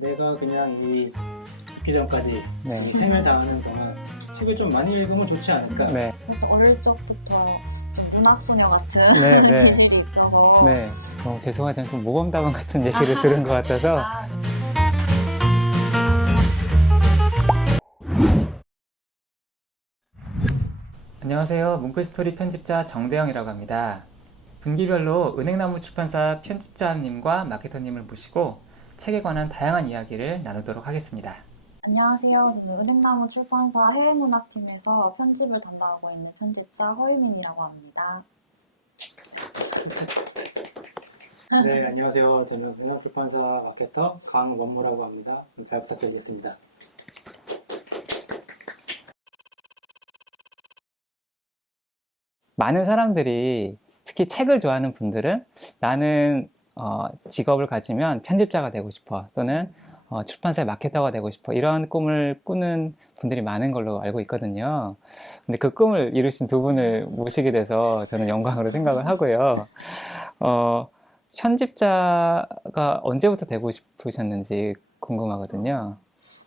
내가 그냥 이 죽기 전까지 네. 이 생을 다하는 동안 책을 좀 많이 읽으면 좋지 않을까. 네. 그래서 어릴 적부터 좀 문학소녀 같은 네, 네. 기질이 있어서 네. 죄송하지만 좀 모범답안 같은 얘기를 들은 것 같아서. 아, 안녕하세요. 문구스토리 편집자 정대영이라고 합니다. 분기별로 은행나무 출판사 편집자님과 마케터님을 모시고 책에 관한 다양한 이야기를 나누도록 하겠습니다. 안녕하세요. 저는 은행나무 출판사 해외문학팀에서 편집을 담당하고 있는 편집자 허유민이라고 합니다. 네, 안녕하세요. 저는 문학출판사 마케터 강원무라고 합니다. 잘 부탁드리겠습니다. 많은 사람들이 특히 책을 좋아하는 분들은 나는 직업을 가지면 편집자가 되고 싶어 또는 출판사의 마케터가 되고 싶어 이런 꿈을 꾸는 분들이 많은 걸로 알고 있거든요. 근데 그 꿈을 이루신 두 분을 모시게 돼서 저는 영광으로 생각을 하고요. 편집자가 언제부터 되고 싶으셨는지 궁금하거든요.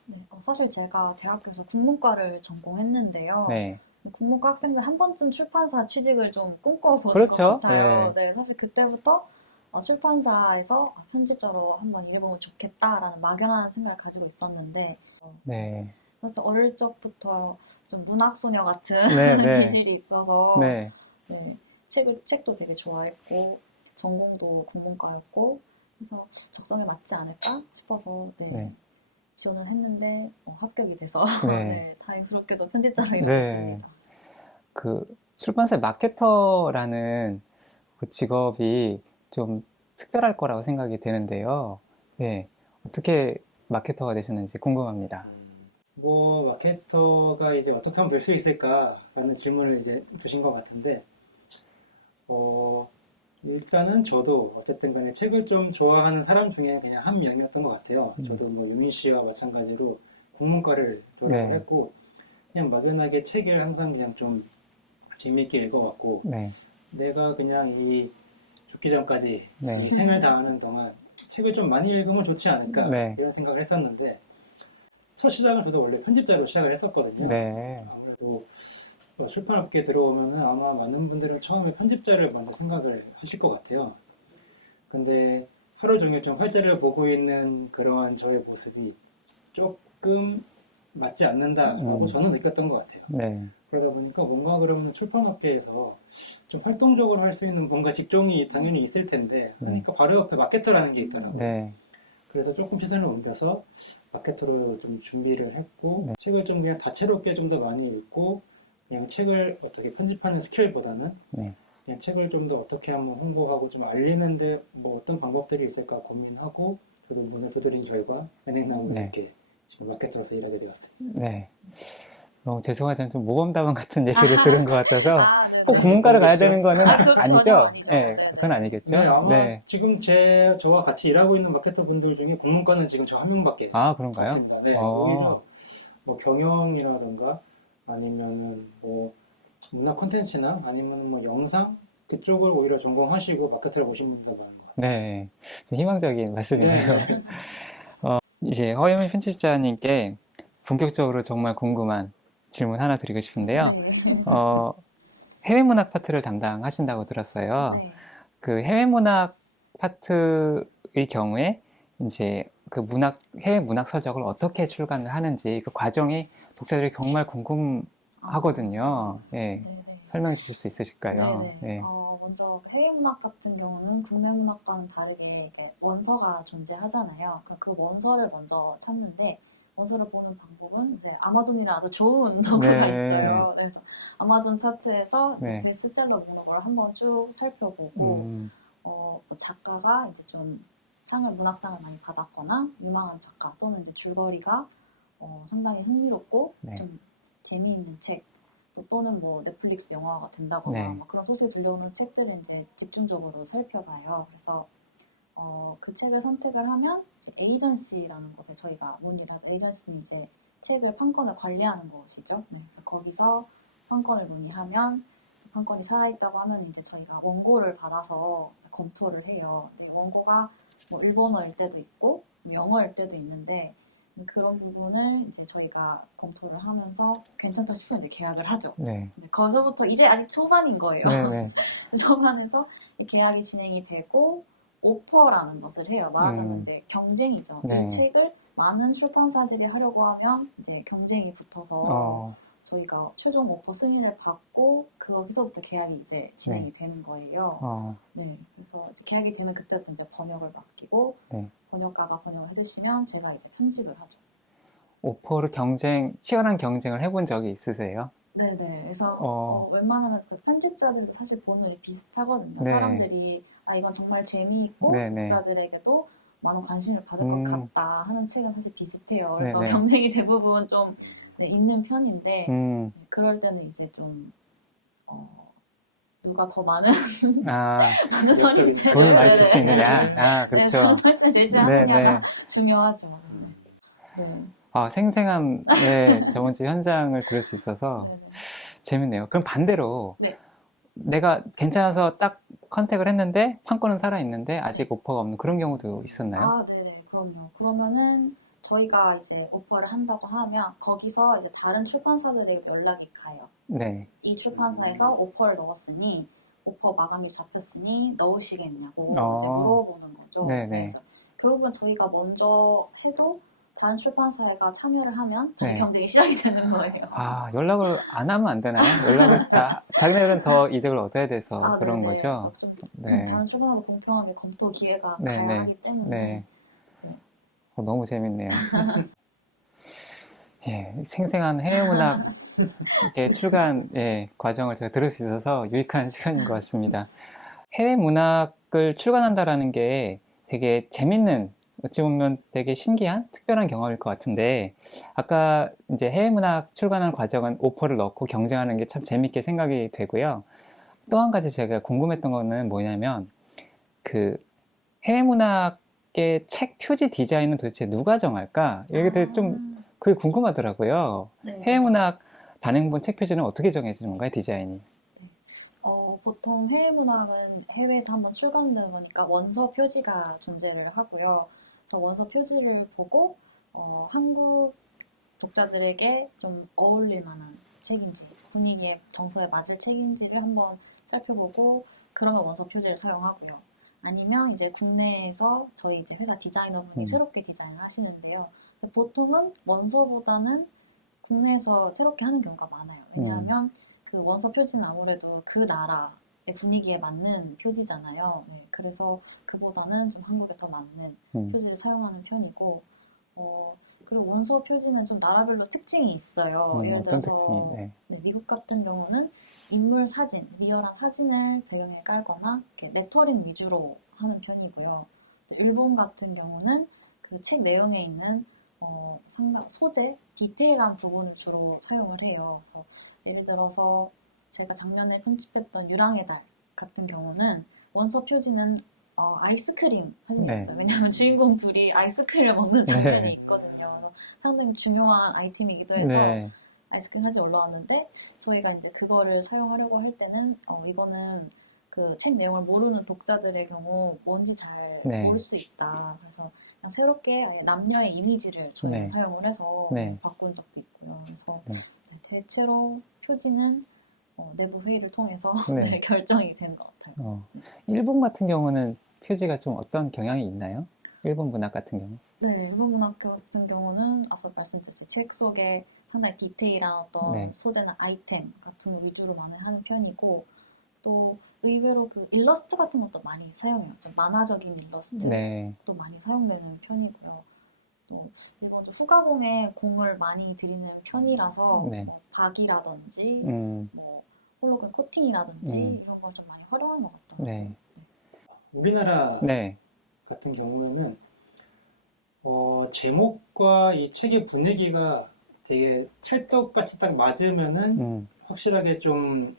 네, 사실 제가 대학교에서 국문과를 전공했는데요. 네. 국문과 학생들 한 번쯤 출판사 취직을 좀 꿈꿔보는 그렇죠. 것 같아요. 네, 사실 그때부터 출판사에서 편집자로 한번 일해보면 좋겠다라는 막연한 생각을 가지고 있었는데 네. 사실 어릴 적부터 좀 문학소녀 같은 네, 네. 기질이 있어서 네. 네, 책도 되게 좋아했고 전공도 국문과였고 그래서 적성에 맞지 않을까 싶어서 네. 지원을 했는데 합격이 돼서 네. 네, 다행스럽게도 편집자로 네. 일했습니다. 그 출판사의 마케터라는 그 직업이 좀 특별할 거라고 생각이 되는데요. 네. 어떻게 마케터가 되셨는지 궁금합니다. 마케터가 이제 어떻게 하면 될 수 있을까라는 질문을 이제 주신 것 같은데, 일단은 저도 어쨌든 간에 책을 좀 좋아하는 사람 중에 그냥 한 명이었던 것 같아요. 저도 유민 씨와 마찬가지로 국문과를 졸업을 네. 했고, 그냥 막연하게 책을 항상 그냥 좀 재미있게 읽어왔고, 네. 내가 그냥 이 죽기 전까지 네. 이 생을 다하는 동안 책을 좀 많이 읽으면 좋지 않을까 네. 이런 생각을 했었는데 첫 시작은 저도 원래 편집자로 시작을 했었거든요. 네. 아무래도 출판업계에 들어오면은 아마 많은 분들은 처음에 편집자를 먼저 생각을 하실 것 같아요. 근데 하루 종일 좀 활자를 보고 있는 그러한 저의 모습이 조금 맞지 않는다라고 저는 느꼈던 것 같아요. 네. 그러다 보니까 뭔가 그러면 출판업계에서 좀 활동적으로 할 수 있는 뭔가 직종이 당연히 있을 텐데 하니까 바로 옆에 마케터라는 게 있더라고요. 네. 그래서 조금 시선을 옮겨서 마케터로 좀 준비를 했고 책을 좀 그냥 다채롭게 좀 더 많이 읽고 그냥 책을 어떻게 편집하는 스킬보다는 그냥 책을 좀 더 어떻게 하면 홍보하고 좀 알리는데 뭐 어떤 방법들이 있을까 고민하고 저도 문을 두드린 결과 은행나무로 이렇게 지금 마케터로서 일하게 되었습니다. 네. 죄송하지만 좀 모범답안 같은 얘기를 들은 것 같아서 네. 꼭 국문과를 가야 되는 거는 그건 아니죠? 전혀 아니죠. 네. 네. 그건 아니겠죠? 네, 아마 네. 지금 저와 같이 일하고 있는 마케터 분들 중에 국문과는 지금 저 한 명밖에 아, 그런가요? 없습니다. 네, 오히려 뭐 경영이라던가 아니면은 뭐 문화 콘텐츠나 아니면 뭐 영상 그쪽을 오히려 전공하시고 마케터를 보신 분들 많은 것 같아요. 네. 좀 희망적인 말씀이네요. 네. 이제 허유민 편집자님께 본격적으로 정말 궁금한 질문 하나 드리고 싶은데요. 해외 문학 파트를 담당하신다고 들었어요. 네. 그 해외 문학 파트의 경우에 이제 그 해외 문학 서적을 어떻게 출간을 하는지 그 과정이 독자들이 정말 궁금하거든요. 예. 네. 설명해 주실 수 있으실까요? 네네. 예. 먼저 해외 문학 같은 경우는 국내 문학과는 다르게 이렇게 원서가 존재하잖아요. 그럼 그 원서를 먼저 찾는데 원서를 보는 방법은 이제 아마존이라 아주 좋은 도구가 있어요. 그래서 아마존 차트에서 이제 베스트셀러 목록을 한번 쭉 살펴보고 뭐 작가가 이제 좀 문학상을 많이 받았거나 유망한 작가 또는 이제 줄거리가 상당히 흥미롭고 좀 재미있는 책 또는 뭐 넷플릭스 영화가 된다거나 막 그런 소식이 들려오는 책들을 이제 집중적으로 살펴봐요. 그래서 그 책을 선택을 하면 이제 에이전시라는 곳에 저희가 문의를 해서 에이전시는 이제 책을 판권을 관리하는 곳이죠. 그래서 거기서 판권을 문의하면 판권이 살아있다고 하면 이제 저희가 원고를 받아서 검토를 해요. 이 원고가 뭐 일본어일 때도 있고 영어일 때도 있는데 그런 부분을 이제 저희가 검토를 하면서 괜찮다 싶으면 이제 계약을 하죠. 네. 근데 거기서부터 이제 아직 초반인 거예요. 네네. 초반에서 계약이 진행이 되고 오퍼라는 것을 해요. 말하자면 이제 경쟁이죠. 네. 이 책을 많은 출판사들이 하려고 하면 이제 경쟁이 붙어서 저희가 최종 오퍼 승인을 받고 거기서부터 계약이 이제 진행이 되는 거예요. 네, 그래서 이제 계약이 되면 그때부터 이제 번역을 맡기고 네. 번역가가 번역을 해주시면 제가 이제 편집을 하죠. 오퍼로 치열한 경쟁을 해본 적이 있으세요? 네네. 그래서 웬만하면 그 편집자들도 사실 본능이 비슷하거든요. 네. 사람들이 이건 정말 재미있고 네네. 독자들에게도 많은 관심을 받을 것 같다 하는 책은 사실 비슷해요. 그래서 네네. 경쟁이 대부분 좀 있는 편인데 그럴 때는 이제 좀 누가 더 많은 많은 선입견을 돈을 많이 줄 수 있느냐. 그렇죠. 선입견 제시하느냐가 중요하죠. 네. 생생한 저번 주 현장을 들을 수 있어서 네네. 재밌네요. 그럼 반대로 네. 내가 괜찮아서 딱 컨택을 했는데 판권은 살아있는데 아직 오퍼가 없는 그런 경우도 있었나요? 네네, 그럼요. 그러면은 저희가 이제 오퍼를 한다고 하면 거기서 이제 다른 출판사들에게 연락이 가요. 네. 이 출판사에서 오퍼를 넣었으니 오퍼 마감일 잡혔으니 넣으시겠냐고 이제 물어보는 거죠. 네네. 그래서 결국은 저희가 먼저 해도 다른 출판사가 참여를 하면 다시 경쟁이 시작이 되는 거예요. 연락을 안 하면 안 되나요? 연락을 자기네들은 더 이득을 얻어야 돼서 그런 네네. 거죠? 좀 다른 출판사도 공평하게 검토 기회가 가야 하기 때문에. 너무 재밌네요. 생생한 해외문학 출간 과정을 제가 들을 수 있어서 유익한 시간인 것 같습니다. 해외문학을 출간한다라는 게 되게 재밌는, 어찌 보면 되게 신기한 특별한 경험일 것 같은데, 아까 이제 해외문학 출간하는 과정은 오퍼를 넣고 경쟁하는 게 참 재밌게 생각이 되고요. 또 한 가지 제가 궁금했던 거는 뭐냐면, 그 해외문학의 책 표지 디자인은 도대체 누가 정할까? 이게 되게 좀 그게 궁금하더라고요. 네. 해외문학 단행본 책 표지는 어떻게 정해지는 건가요, 디자인이? 보통 해외문학은 해외에서 한번 출간되는 거니까 원서 표지가 존재를 하고요. 저 원서 표지를 보고 한국 독자들에게 좀 어울릴 만한 책인지, 분위기의 정서에 맞을 책인지를 한번 살펴보고 그러면 원서 표지를 사용하고요. 아니면 이제 국내에서 저희 이제 회사 디자이너분이 새롭게 디자인을 하시는데요. 보통은 원서보다는 국내에서 새롭게 하는 경우가 많아요. 왜냐하면 그 원서 표지는 아무래도 그 나라의 분위기에 맞는 표지잖아요. 네, 그래서 그보다는 좀 한국에 더 맞는 표지를 사용하는 편이고, 그리고 원서 표지는 좀 나라별로 특징이 있어요. 예를 어떤 들어서 특징이? 미국 같은 경우는 인물 사진, 리얼한 사진을 배경에 깔거나 이렇게 레터링 위주로 하는 편이고요. 일본 같은 경우는 그 책 내용에 있는 상당 소재, 디테일한 부분을 주로 사용을 해요. 예를 들어서 제가 작년에 편집했던 유랑의 달 같은 경우는 원서 표지는 아이스크림 사진이었어요. 왜냐하면 주인공 둘이 아이스크림을 먹는 장면이 있거든요. 그래서 상당히 중요한 아이템이기도 해서 아이스크림 사진 올라왔는데 저희가 이제 그거를 사용하려고 할 때는 이거는 그 책 내용을 모르는 독자들의 경우 뭔지 잘 모를 수 있다. 그래서 그냥 새롭게 남녀의 이미지를 저희가 사용을 해서 바꾼 적도 있고요. 그래서 대체로 표지는 내부 회의를 통해서 결정이 된 것 같아요. 일본 같은 경우는 표지가 좀 어떤 경향이 있나요? 일본 문학 같은 경우? 네, 일본 문학 같은 경우는 아까 말씀드렸듯이 책 속에 상당히 디테일한 어떤 소재나 아이템 같은 거 위주로 많이 하는 편이고 또 의외로 그 일러스트 같은 것도 많이 사용해요. 좀 만화적인 일러스트도 많이 사용되는 편이고요. 또 일본 후가공에 공을 많이 들이는 편이라서 박이라든지 뭐 홀로그램 코팅이라든지 이런 걸 좀 많이 활용한 것 같더라고요. 우리나라 같은 경우에는 제목과 이 책의 분위기가 되게 찰떡같이 딱 맞으면은 확실하게 좀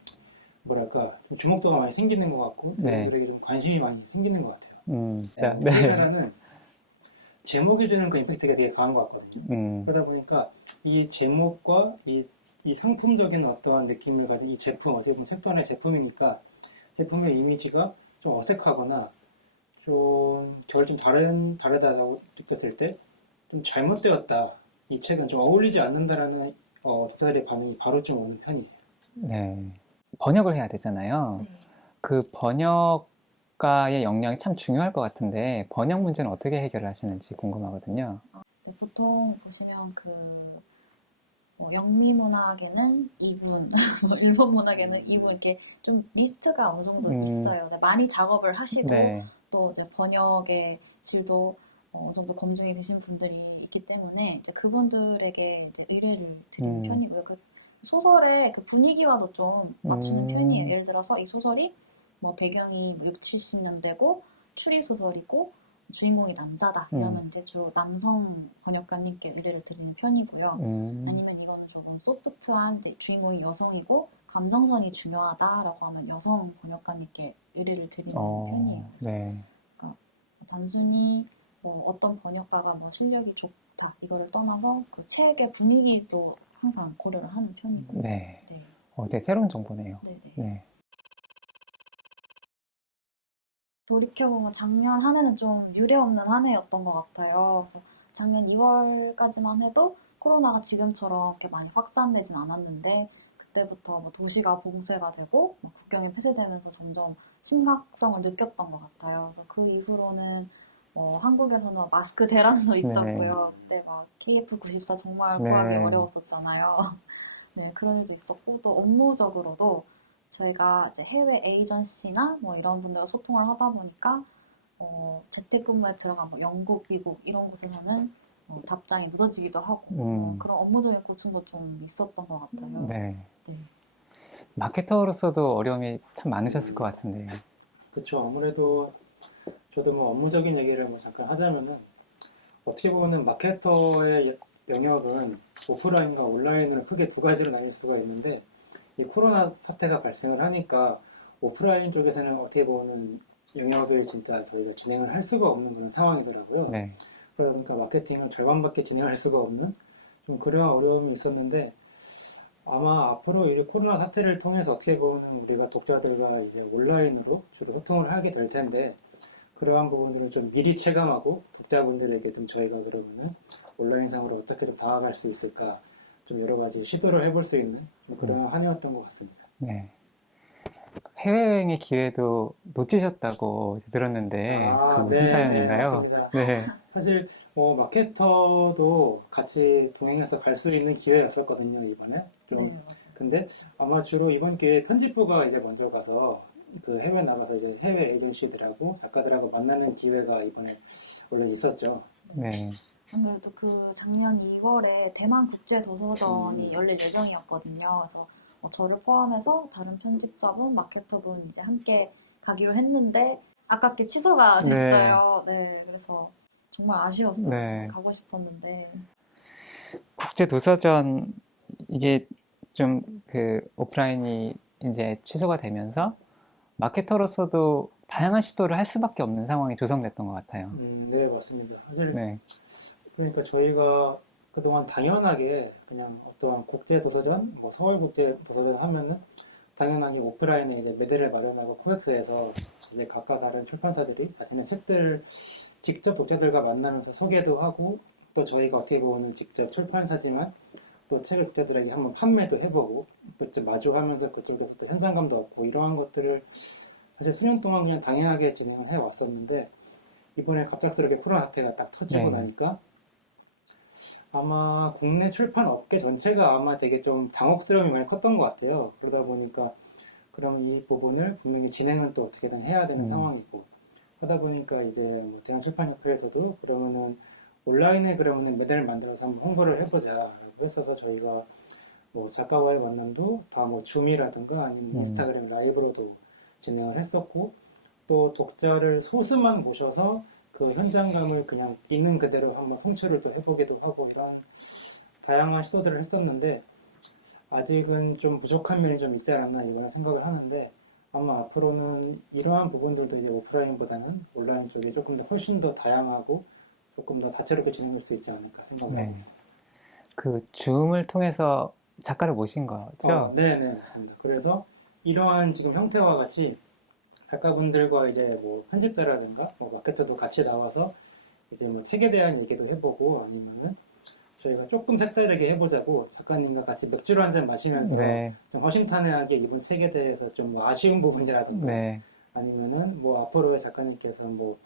뭐랄까 좀 주목도가 많이 생기는 것 같고 우리에게 좀 관심이 많이 생기는 것 같아요. 우리나라는 제목이 주는 그 임팩트가 되게 강한 것 같거든요. 그러다 보니까 이 제목과 이 상품적인 어떠한 느낌을 가진 이 제품, 어떻게 보면 책도 하나의 제품이니까 제품의 이미지가 좀 어색하거나 좀 결이 좀 다르다고 느꼈을 때 좀 잘못되었다. 이 책은 좀 어울리지 않는다라는 독자들의 반응이 바로 좀 오는 편이에요. 네. 번역을 해야 되잖아요. 네. 그 번역가의 역량이 참 중요할 것 같은데 번역 문제는 어떻게 해결을 하시는지 궁금하거든요. 네, 보통 보시면 영미 문학에는 2분, 뭐 일본 문학에는 2분 이렇게 좀 리스트가 어느 정도 있어요. 네, 많이 작업을 하시고 네. 또 이제 번역의 질도 어느 정도 검증이 되신 분들이 있기 때문에 이제 그분들에게 이제 의뢰를 드리는 편이고요. 그 소설의 그 분위기와도 좀 맞추는 편이에요. 예를 들어서 이 소설이 뭐 배경이 뭐 6, 70년대고 추리 소설이고 주인공이 남자다. 이러면 이제 주로 남성 번역가님께 의뢰를 드리는 편이고요. 아니면 이건 조금 소프트한 편인데 주인공이 여성이고 감정선이 중요하다라고 하면 여성 번역가님께 의뢰를 드리는 편이에요. 네. 그러니까 단순히 뭐 어떤 번역가가 뭐 실력이 좋다 이거를 떠나서 그 책의 분위기도 항상 고려를 하는 편이고요. 네. 네. 되게 새로운 정보네요. 네네. 네. 돌이켜보면 작년 한 해는 좀 유례없는 한 해였던 것 같아요. 그래서 작년 2월까지만 해도 코로나가 지금처럼 이렇게 많이 확산되진 않았는데 그때부터 뭐 도시가 봉쇄가 되고 국경이 폐쇄되면서 점점 심각성을 느꼈던 것 같아요. 그래서 그 이후로는 한국에서는 마스크 대란도 있었고요. 그때 막 KF94 정말 구하기 어려웠었잖아요. 네, 그런 일도 있었고 또 업무적으로도 저희가 이제 해외 에이전시나 뭐 이런 분들과 소통을 하다 보니까 재택근무에 들어간 뭐 영국, 미국 이런 곳에서는 답장이 늦어지기도 하고 그런 업무적인 고충도 좀 있었던 것 같아요. 네. 네. 마케터로서도 어려움이 참 많으셨을 것 같은데. 그렇죠. 아무래도 저도 뭐 업무적인 얘기를 뭐 잠깐 하자면은 어떻게 보면 마케터의 영역은 오프라인과 온라인으로 크게 두 가지로 나뉠 수가 있는데 이 코로나 사태가 발생을 하니까 오프라인 쪽에서는 어떻게 보면 영역을 진짜 저희가 진행을 할 수가 없는 그런 상황이더라고요. 네. 그러다 보니까 마케팅을 절반밖에 진행할 수가 없는 좀 그런 어려움이 있었는데 아마 앞으로 이 코로나 사태를 통해서 어떻게 보면 우리가 독자들과 이제 온라인으로 주로 소통을 하게 될 텐데 그러한 부분들을 좀 미리 체감하고 독자분들에게 좀 저희가 그러면은 온라인상으로 어떻게 좀 다가갈 수 있을까 좀 여러 가지 시도를 해볼 수 있는 그런 한 해였던 것 같습니다. 네. 해외여행의 기회도 놓치셨다고 들었는데 그 무슨 사연인가요? 네. 사실 마케터도 같이 동행해서 갈 수 있는 기회였었거든요 이번에 좀. 근데 아마 주로 이번 기회에 편집부가 이제 먼저 가서 그 해외 나가서 이제 해외 에이전시들하고 작가들하고 만나는 기회가 이번에 원래 있었죠. 네. 안 그래도 그 작년 2월에 대만 국제도서전이 열릴 예정이었거든요. 그래서 저를 포함해서 다른 편집자분, 마케터분 이제 함께 가기로 했는데 아깝게 취소가 됐어요. 네, 그래서 정말 아쉬웠어요. 네. 가고 싶었는데. 국제도서전 이게 좀 그 오프라인이 이제 취소가 되면서 마케터로서도 다양한 시도를 할 수밖에 없는 상황이 조성됐던 것 같아요. 네, 맞습니다. 사실 네. 그러니까 저희가 그동안 당연하게 그냥 어떠한 국제도서전, 뭐 서울국제도서전 하면은 당연하게 오프라인에 이제 매대를 마련하고 프로젝트에서 이제 각각 다른 출판사들이 자신의 책들 직접 독자들과 만나면서 소개도 하고 또 저희가 어떻게 보면 직접 출판사지만 또 책을 독자들에게 한번 판매도 해보고 또 이제 마주하면서 그쪽에서 또 현장감도 얻고 이러한 것들을 사실 수년 동안 그냥 당연하게 진행을 해왔었는데 이번에 갑작스럽게 코로나 사태가 딱 터지고 나니까 아마 국내 출판 업계 전체가 아마 되게 좀 당혹스러움이 많이 컸던 것 같아요. 그러다 보니까 그럼 이 부분을 분명히 진행은 또 어떻게든 해야 되는 상황이고 하다 보니까 이제 뭐 대한출판협회에서도 그러면은 온라인에 그러면은 매대를 만들어서 한번 홍보를 해보자라고 했어서 저희가 뭐 작가와의 만남도 다 뭐 줌이라든가 아니면 인스타그램 라이브로도 진행을 했었고 또 독자를 소수만 모셔서 그 현장감을 그냥 있는 그대로 한번 송출을 또 해보기도 하고 이런 다양한 시도들을 했었는데 아직은 좀 부족한 면이 좀 있지 않았나 이런 생각을 하는데 아마 앞으로는 이러한 부분들도 이제 오프라인보다는 온라인 쪽에 조금 더 훨씬 더 다양하고 조금 더 다채롭게 진행될 수 있지 않을까 생각합니다. 그 줌을 통해서 작가를 모신 거죠? 네네 맞습니다. 그래서 이러한 지금 형태와 같이 작가분들과 이제 뭐 편집자라든가 뭐 마케터도 같이 나와서 이제 뭐 책에 대한 얘기도 해보고 아니면은 저희가 조금 색다르게 해보자고 작가님과 같이 맥주를 한 잔 마시면서 네. 좀 허심탄회하게 이번 책에 대해서 좀 아쉬운 부분이라든가 네. 아니면은 뭐 앞으로 작가님께서 뭐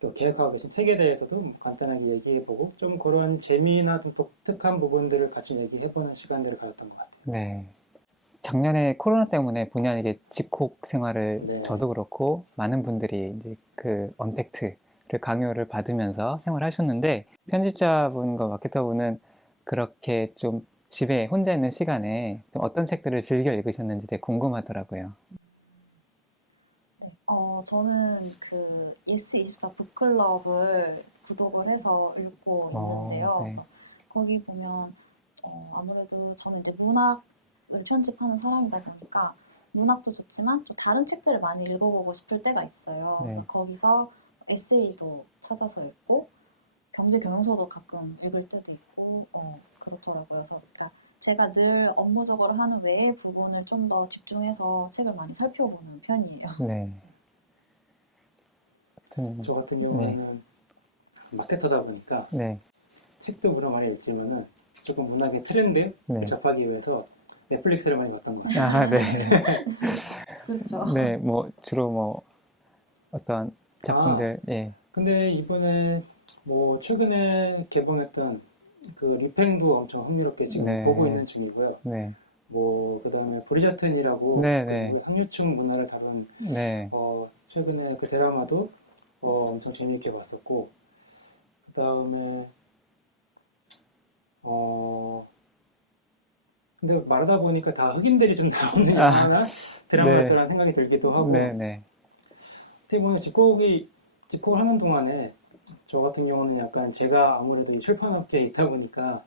또 계획하고 계신 책에 대해서도 뭐 간단하게 얘기해보고 좀 그런 재미나 좀 독특한 부분들을 같이 얘기해보는 시간들을 가졌던 것 같아요. 네. 작년에 코로나 때문에 본의 아니게 집콕 생활을 네. 저도 그렇고 많은 분들이 이제 그 언택트를 강요를 받으면서 생활하셨는데 편집자분과 마케터분은 그렇게 좀 집에 혼자 있는 시간에 좀 어떤 책들을 즐겨 읽으셨는지 되게 궁금하더라고요. 저는 그 예스24 북클럽을 구독을 해서 읽고 있는데요. 네. 그래서 거기 보면 아무래도 저는 이제 문학을 편집하는 사람이다 보니까 문학도 좋지만 좀 다른 책들을 많이 읽어보고 싶을 때가 있어요. 네. 그래서 거기서 에세이도 찾아서 읽고 경제 경영서도 가끔 읽을 때도 있고 그렇더라고요. 그래서 그러니까 제가 늘 업무적으로 하는 외의 부분을 좀 더 집중해서 책을 많이 살펴보는 편이에요. 네. 저 같은 경우에는 마케터다 보니까 네. 책도 물론 많이 읽지만은 조금 문학의 트렌드를 네. 접하기 위해서 넷플릭스를 많이 봤던 것 같아요. 아, 네. 그렇죠. 네, 뭐 주로 뭐 어떤 작품들, 예. 근데 이번에 뭐 최근에 개봉했던 그 리팽도 엄청 흥미롭게 지금 네. 보고 있는 중이고요. 네. 뭐 그다음에 브리저튼이라고 네, 네. 그 학류층 문화를 다룬 네. 최근에 그 드라마도 엄청 재미있게 봤었고 그다음에 근데 말하다 보니까 다 흑인들이 좀 나오는 영화나 드라마였다는 생각이 들기도 하고 네, 네. 어떻게 보면 집콕을 하는 동안에 저 같은 경우는 약간 제가 아무래도 이 출판업계에 있다 보니까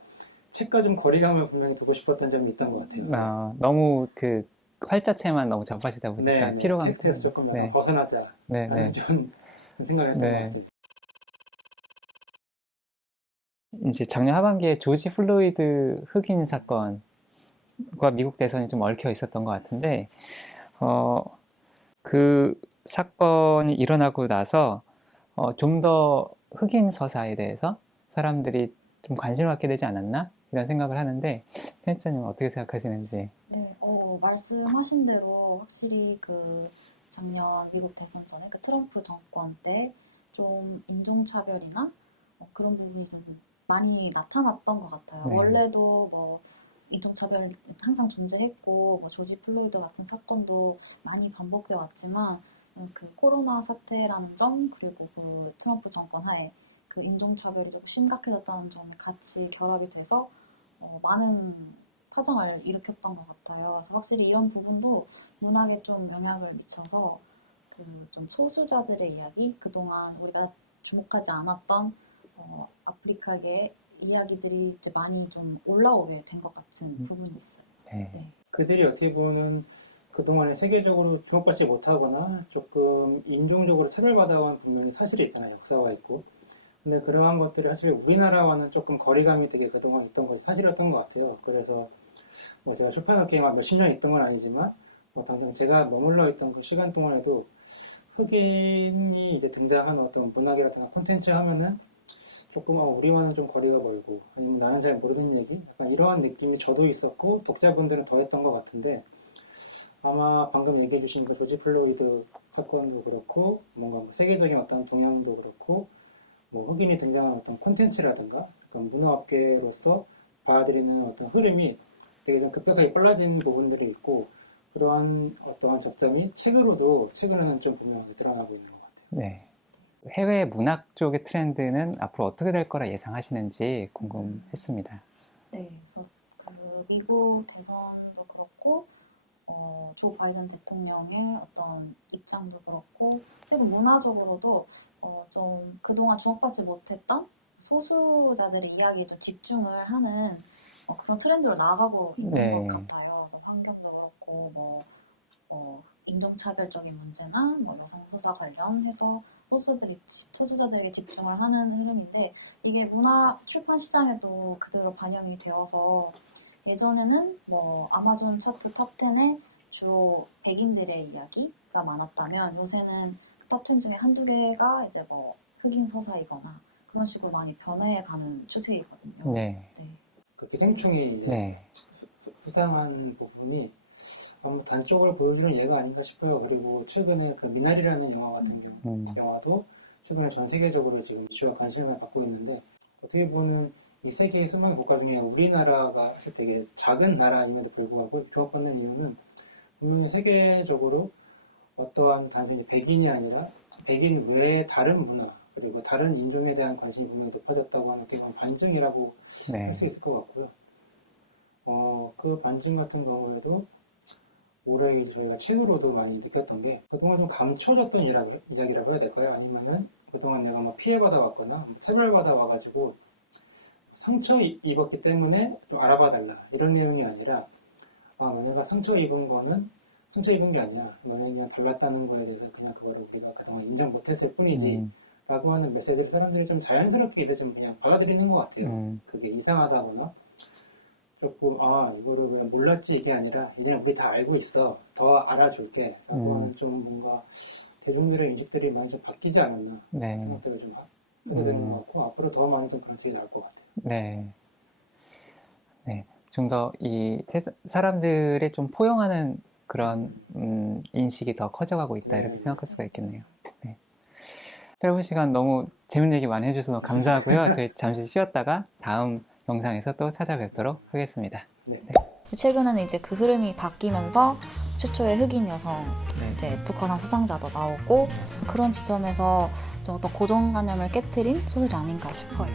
책과 좀 거리감을 분명히 두고 싶었던 점이 있던 것 같아요. 너무 그 활자체만 너무 접하시다 보니까 네, 피로감 텍스트에서 때문에. 조금 약간 벗어나자 네, 라는 네. 좀 생각을 했던 것 같습니다. 이제 작년 하반기에 조지 플로이드 흑인 사건과 미국 대선이 좀 얽혀 있었던 것 같은데, 그 사건이 일어나고 나서 좀 더 흑인 서사에 대해서 사람들이 좀 관심을 갖게 되지 않았나? 이런 생각을 하는데, 편집자님은 어떻게 생각하시는지. 네, 말씀하신 대로 확실히 그 작년 미국 대선 전에 그 트럼프 정권 때 좀 인종차별이나 그런 부분이 좀 많이 나타났던 것 같아요. 네. 원래도 뭐 인종차별 항상 존재했고 뭐 조지 플로이드 같은 사건도 많이 반복돼 왔지만 그 코로나 사태라는 점 그리고 그 트럼프 정권 하에 그 인종차별이 조금 심각해졌다는 점이 같이 결합이 돼서 많은 파장을 일으켰던 것 같아요. 그래서 확실히 이런 부분도 문학에 좀 영향을 미쳐서 그 좀 소수자들의 이야기, 그동안 우리가 주목하지 않았던 아프리카계 이야기들이 이제 많이 좀 올라오게 된 것 같은 부분이 있어요. 네. 네. 그들이 어떻게 보면 그동안에 세계적으로 주목받지 못하거나 조금 인종적으로 차별받아온 분명히 사실이 있잖아요. 역사가 있고. 근데 그러한 것들이 사실 우리나라와는 조금 거리감이 되게 그동안 있던 것이 사실이었던 것 같아요. 그래서 뭐 제가 출판업계에 몇십 년 있던 건 아니지만 당장 제가 머물러 있던 그 시간 동안에도 흑인이 이제 등장하는 어떤 문학이라든가 콘텐츠 하면은 조금 우리와는 좀 거리가 멀고 아니면 나는 잘 모르는 얘기 약간 이러한 느낌이 저도 있었고 독자분들은 더했던 것 같은데 아마 방금 얘기해 주신 그 조지 플로이드 사건도 그렇고 뭔가 세계적인 어떤 동향도 그렇고 뭐 흑인이 등장하는 어떤 콘텐츠라든가 문화업계로서 받아들이는 어떤 흐름이 되게 좀 급격하게 빨라진 부분들이 있고 그러한 어떠한 접점이 책으로도 최근에는 좀 분명히 드러나고 있는 것 같아요. 네. 해외 문학 쪽의 트렌드는 앞으로 어떻게 될 거라 예상하시는지 궁금했습니다. 네, 그래서 그 미국 대선도 그렇고 조 바이든 대통령의 어떤 입장도 그렇고 최근 문화적으로도 좀 그동안 주목받지 못했던 소수자들의 이야기에도 집중을 하는 그런 트렌드로 나아가고 있는 것 같아요. 그래서 환경도 그렇고 인종차별적인 문제나 뭐 여성소사 관련해서 소수자들에게 집중을 하는 흐름인데 이게 문화 출판 시장에도 그대로 반영이 되어서 예전에는 뭐 아마존 차트 탑 10에 주로 백인들의 이야기가 많았다면 요새는 탑10 중에 한두 개가 이제 뭐 흑인 서사이거나 그런 식으로 많이 변해가는 추세이거든요. 네. 네. 그 기생충이 이제 네. 수상한 부분이 아무 단쪽을 보여주는 예가 아닌가 싶어요. 그리고 최근에 그 미나리라는 영화 같은 경우 영화도 최근에 전 세계적으로 지금 이슈와 관심을 받고 있는데 어떻게 보면 이 세계의 수많은 국가 중에 우리나라가 사실 되게 작은 나라임에도 불구하고 주목받는 이유는 분명히 세계적으로 어떠한 단순히 백인이 아니라 백인 외의 다른 문화 그리고 다른 인종에 대한 관심이 분명히 높아졌다고 하는 어떻게 보면 반증이라고 할 수 있을 것 같고요. 그 반증 같은 경우에도 올해 저희가 책으로도 많이 느꼈던 게 그동안 좀 감춰졌던 이야기라고 해야 될까요? 아니면은 그동안 내가 막 피해받아 왔거나 차별받아 와가지고 상처 입었기 때문에 좀 알아봐 달라 이런 내용이 아니라 너네가 상처 입은 거는 상처 입은 게 아니야. 너네 그냥 달랐다는 거에 대해서 그냥 그거를 우리가 그동안 인정 못했을 뿐이지 라고 하는 메시지를 사람들이 좀 자연스럽게 이제 좀 그냥 받아들이는 것 같아요. 그게 이상하다거나 조금 이거를 왜 몰랐지 이게 아니라 이제 우리 다 알고 있어 더 알아줄게 라고 하는 좀 뭔가 대중들의 인식들이 많이 좀 바뀌지 않았나 생각들을 좀 하게 되는 것 같고 앞으로 더 많이 좀 그런 길이 나올 것 같아요. 네. 네. 좀 더 이 사람들의 좀 포용하는 그런 인식이 더 커져가고 있다 이렇게 생각할 수가 있겠네요. 네. 짧은 시간 너무 재밌는 얘기 많이 해주셔서 너무 감사하고요. 저희 잠시 쉬었다가 다음 영상에서 또 찾아뵙도록 하겠습니다. 네. 최근에는 이제 그 흐름이 바뀌면서 최초의 흑인 여성 이제 부커상 수상자도 나오고 그런 지점에서 좀 어떤 고정관념을 깨트린 소설이 아닌가 싶어요.